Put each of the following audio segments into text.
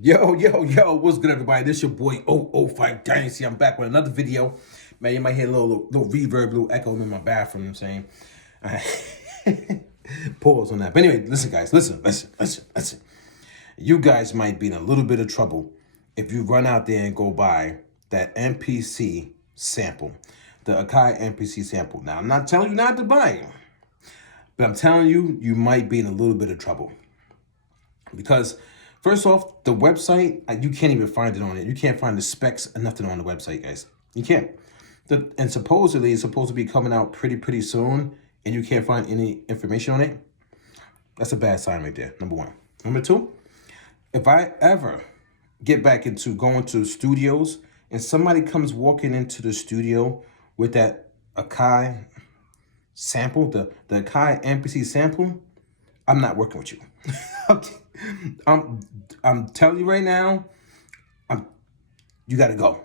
Yo, what's good, everybody? This your boy 005 Dynasty. I'm back with another video. Man, you might hear a little reverb, little echo in my bathroom, you know what I'm saying? Pause on that. But anyway, listen, guys, listen. You guys might be in a little bit of trouble if you run out there and go buy that MPC sample, the Akai MPC sample. Now, I'm not telling you not to buy it, but I'm telling you, you might be in a little bit of trouble. Because first off, the website, you can't even find it on it. You can't find the specs and nothing on the website, guys. You can't. And supposedly it's supposed to be coming out pretty soon, and you can't find any information on it. That's a bad sign right there, number one. Number two, if I ever get back into going to studios and somebody comes walking into the studio with that Akai sample, the Akai MPC sample, I'm not working with you. I'm telling you right now, you gotta go.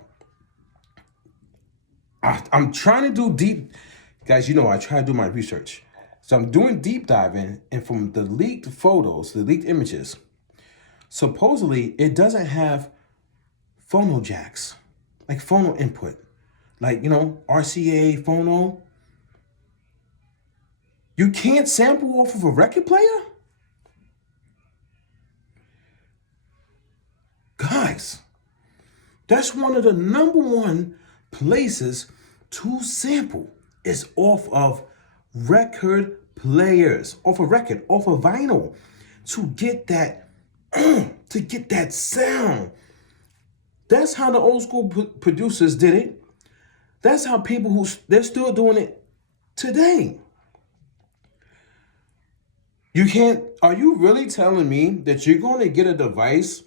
I'm trying to do deep, guys. You know I try to do my research, so I'm doing deep diving, and from the leaked photos, the leaked images, supposedly it doesn't have phono jacks, like phono input, like RCA phono. You can't sample off of a record player. Guys, that's one of the number one places to sample is off of record players, off a record, off of vinyl, to get that sound. That's how the old school producers did it. That's how people they're still doing it today. You can't, are you really telling me that you're going to get a device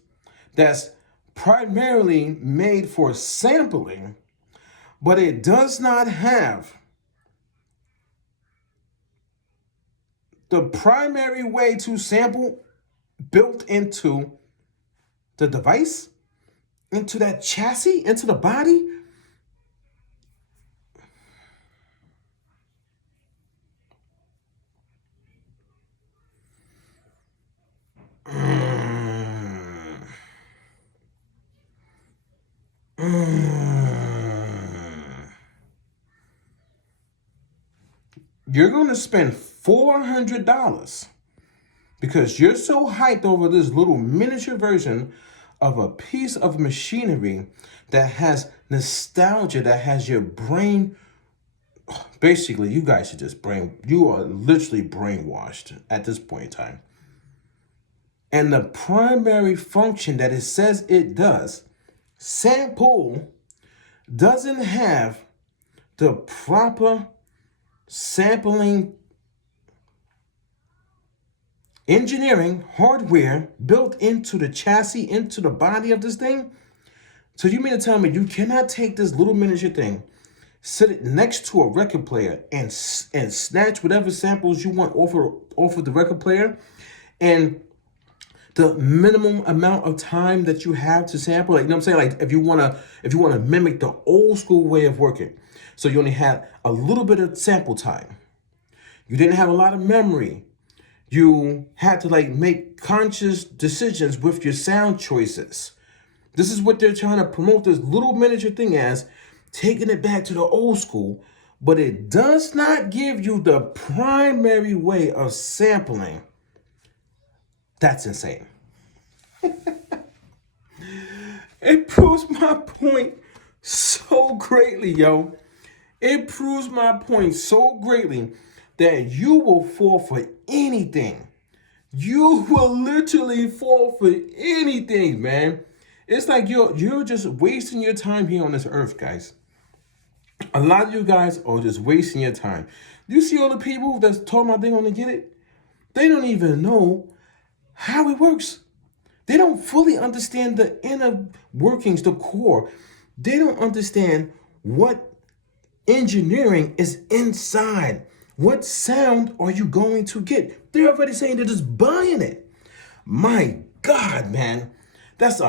that's primarily made for sampling, but it does not have the primary way to sample built into the device, into that chassis, into the body? You're going to spend $400 because you're so hyped over this little miniature version of a piece of machinery that has nostalgia, that has your brain. Basically, you guys should you are literally brainwashed at this point in time. And the primary function that it says it does, sample, doesn't have the proper sampling engineering hardware built into the chassis, into the body of this thing. So you mean to tell me you cannot take this little miniature thing, sit it next to a record player, and snatch whatever samples you want off of the record player, and the minimum amount of time that you have to sample, like, you know what I'm saying? Like if you wanna mimic the old school way of working, so you only had a little bit of sample time. You didn't have a lot of memory. You had to make conscious decisions with your sound choices. This is what they're trying to promote this little miniature thing as, taking it back to the old school, but it does not give you the primary way of sampling. That's insane. It proves my point so greatly, yo. It proves my point so greatly that you will fall for anything. You will literally fall for anything, man. It's like you're just wasting your time here on this earth, guys. A lot of you guys are just wasting your time. You see all the people that's talking about they want to get it? They don't even know how it works. They don't fully understand the inner workings, the core. They don't understand what engineering is inside. What sound are you going to get? They're already saying they're just buying it. My God, man. That's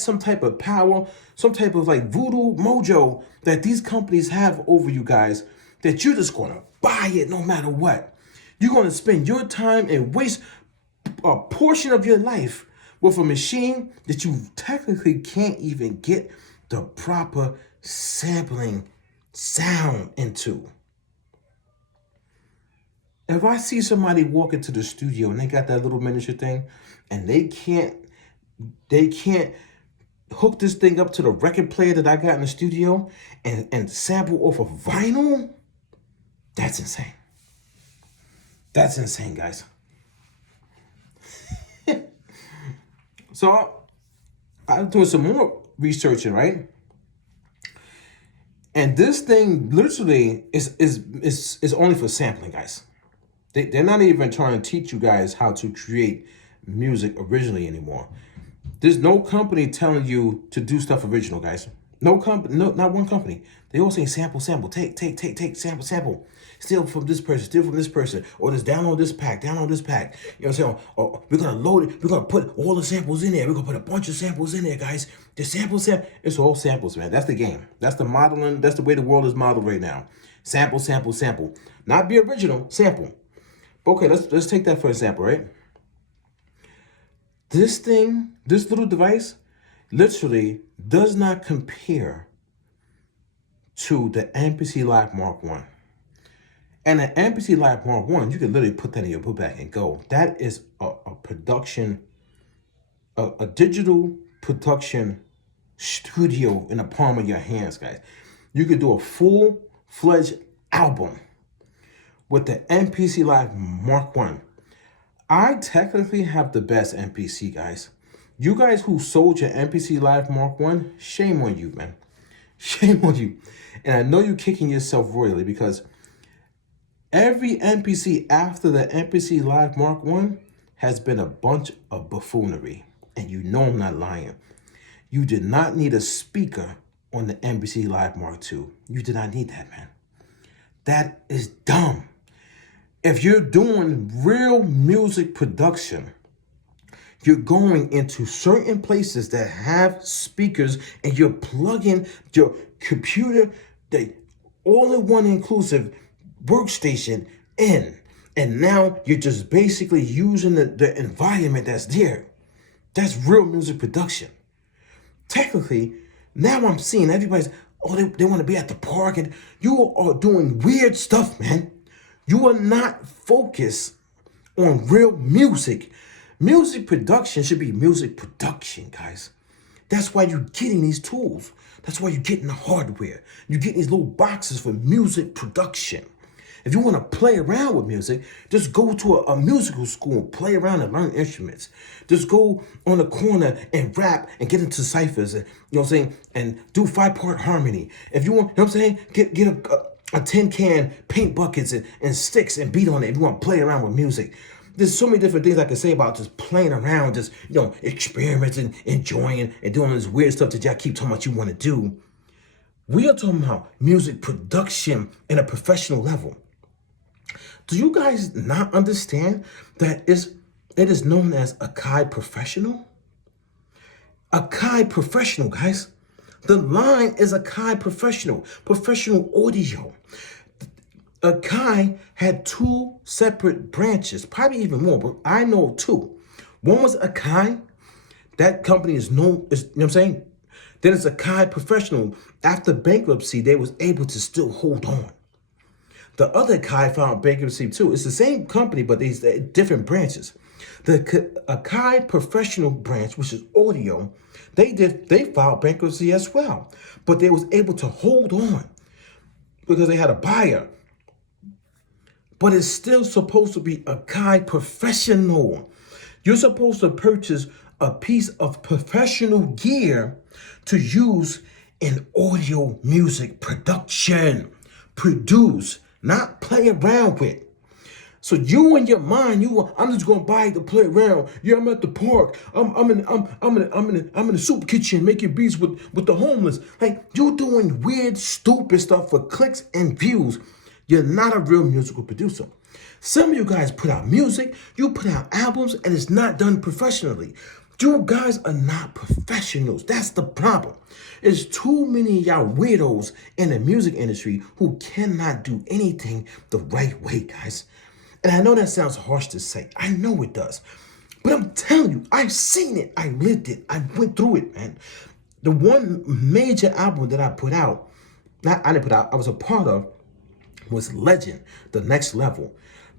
some type of power, some type of voodoo mojo that these companies have over you guys, that you're just going to buy it no matter what. You're going to spend your time and waste a portion of your life with a machine that you technically can't even get the proper sampling sound into. If I see somebody walk into the studio and they got that little miniature thing and they can't hook this thing up to the record player that I got in the studio and sample off of vinyl, that's insane. That's insane, guys. So I'm doing some more researching, right? And this thing literally is only for sampling, guys. They're not even trying to teach you guys how to create music originally anymore. There's no company telling you to do stuff original, guys. No company, no, not one company. They all say sample, sample, take, sample, sample. Steal from this person, steal from this person, or just download this pack, download this pack. You know what I'm saying? Or we're gonna load it, we're gonna put all the samples in there. We're gonna put a bunch of samples in there, guys. The samples, it's all samples, man. That's the game. That's the modeling. That's the way the world is modeled right now. Sample, sample, sample. Not be original, sample. Okay, let's take that for example, right? This thing, this little device, literally does not compare to the MPC Live Mark 1. And the MPC Live Mark 1, you can literally put that in your book bag and go. That is a production, a digital production studio in the palm of your hands, guys. You could do a full-fledged album with the MPC Live Mark 1. I technically have the best MPC, guys. You guys who sold your MPC Live Mark 1, shame on you, man. Shame on you. And I know you're kicking yourself royally because every MPC after the MPC Live Mark 1 has been a bunch of buffoonery. And you know I'm not lying. You did not need a speaker on the MPC Live Mark 2. You did not need that, man. That is dumb. If you're doing real music production, you're going into certain places that have speakers and you're plugging your computer, the all-in-one inclusive workstation in. And now you're just basically using the environment that's there. That's real music production. Technically, now I'm seeing everybody's, they want to be at the park and you are doing weird stuff, man. You are not focused on real music. Music production should be music production, guys. That's why you're getting these tools. That's why you're getting the hardware. You're getting these little boxes for music production. If you want to play around with music, just go to a musical school and play around and learn instruments. Just go on the corner and rap and get into ciphers, and, you know what I'm saying, and do 5-part harmony. If you want, you know what I'm saying, get a tin can, paint buckets and sticks and beat on it if you want to play around with music. There's so many different things I can say about just playing around, just, you know, experimenting, enjoying, and doing this weird stuff that y'all keep talking about you want to do. We are talking about music production in a professional level. Do you guys not understand that it is known as Akai Professional? Akai Professional, guys. The line is Akai Professional, professional audio. Akai had 2 separate branches, probably even more, but I know 2. One was Akai. That company is known, you know what I'm saying? Then it's Akai Professional. After bankruptcy, they was able to still hold on. The other Akai filed bankruptcy too. It's the same company, but these different branches. The Akai Professional branch, which is audio, they filed bankruptcy as well. But they was able to hold on because they had a buyer. But it's still supposed to be Akai Professional. You're supposed to purchase a piece of professional gear to use in audio music production. Produce, not play around with. So you in your mind, I'm just gonna buy it to play around. Yeah, I'm at the park. I'm in the soup kitchen making beats with the homeless. Like, you doing weird, stupid stuff for clicks and views. You're not a real musical producer. Some of you guys put out music, you put out albums, and it's not done professionally. You guys are not professionals. That's the problem. There's too many of y'all weirdos in the music industry who cannot do anything the right way, guys. And I know that sounds harsh to say. I know it does. But I'm telling you, I've seen it. I lived it. I went through it, man. The one major album that I put out, I didn't put out, I was a part of, was Legend, The Next Level.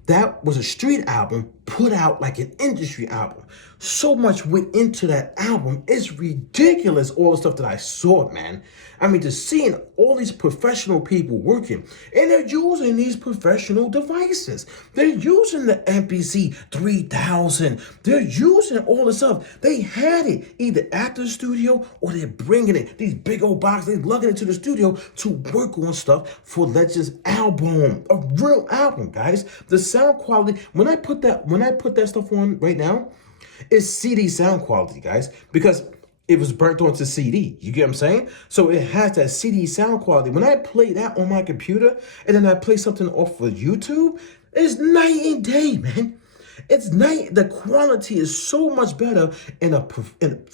That was a street album put out like an industry album. So much went into that album. It's ridiculous, all the stuff that I saw, man. I mean, just seeing all these professional people working, and they're using these professional devices. They're using the MPC 3000. They're using all the stuff. They had it either at the studio or they're bringing it, these big old boxes, they're lugging it to the studio to work on stuff for Legend's album. A real album, guys. The sound quality, when I put that stuff on right now, it's CD sound quality, guys, because it was burnt onto CD. You get what I'm saying? So it has that CD sound quality. When I play that on my computer and then I play something off of YouTube, it's night and day, man. It's night. The quality is so much better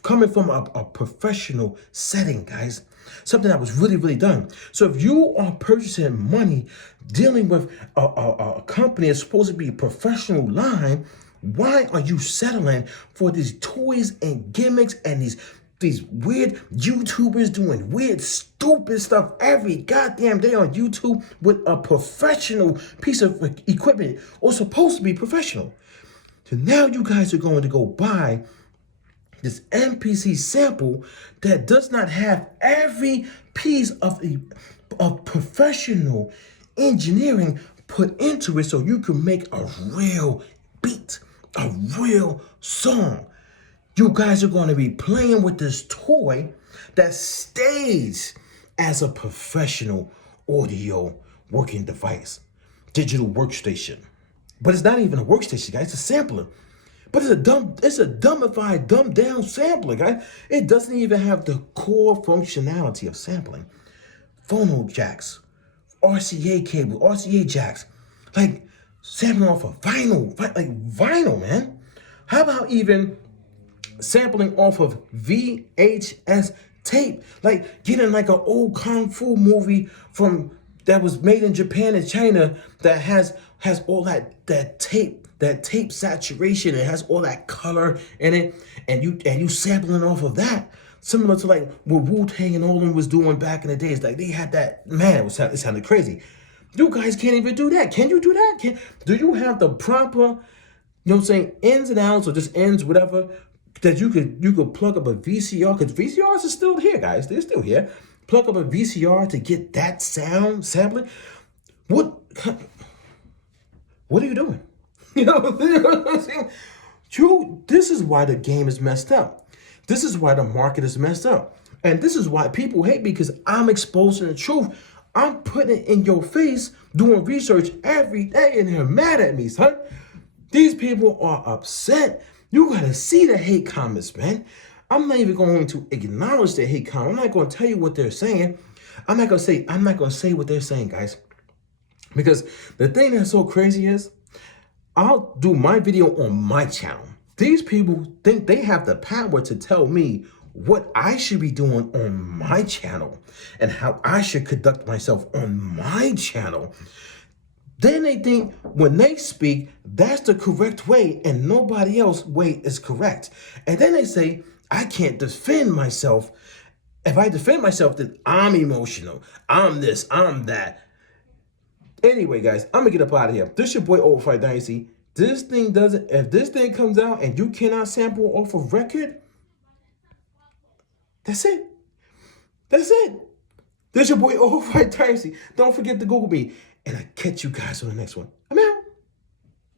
coming from a professional setting, guys. Something that was really, really done. So if you are purchasing money, dealing with a company that's supposed to be a professional line, why are you settling for these toys and gimmicks and these weird YouTubers doing weird, stupid stuff every goddamn day on YouTube with a professional piece of equipment, or supposed to be professional? So now you guys are going to go buy this MPC sample that does not have every piece of professional engineering put into it, so you can make a real beat, a real song. You guys are going to be playing with this toy that stays as a professional audio working device, digital workstation. But it's not even a workstation, guys. It's a sampler. But it's a dumbified, dumbed down sampler, guys. It doesn't even have the core functionality of sampling. Phono jacks, RCA cable, RCA jacks, like sampling off of vinyl, man. How about even sampling off of VHS tape, like getting like an old kung fu movie that was made in Japan and China that has all that tape saturation, it has all that color in it, and you sampling off of that, similar to like what Wu-Tang and all them was doing back in the days. Like they had that, man, it sounded crazy. You guys can't even do that. Can you do that? Do you have the proper, you know what I'm saying, ins and outs, or just ends, whatever, that you could plug up a VCR, because VCRs are still here, guys. They're still here. Plug up a VCR to get that sound sampling. What are you doing? You know what I'm saying? This is why the game is messed up. This is why the market is messed up. And this is why people hate me, because I'm exposing the truth. I'm putting it in your face, doing research every day, and they're mad at me, son. These people are upset. You gotta see the hate comments, man. I'm not even going to acknowledge the hate comments. I'm not going to tell you what they're saying. I'm not going to say what they're saying, guys. Because the thing that's so crazy is, I'll do my video on my channel. These people think they have the power to tell me what I should be doing on my channel and how I should conduct myself on my channel. Then they think when they speak, that's the correct way and nobody else's way is correct. And then they say, I can't defend myself. If I defend myself, then I'm emotional. I'm this, I'm that. Anyway, guys, I'm gonna get up out of here. This your boy Overfight Dynasty. If this thing comes out and you cannot sample off of record, that's it. That's it. This your boy Overfight Dynasty. Don't forget to Google me. And I catch you guys on the next one. I'm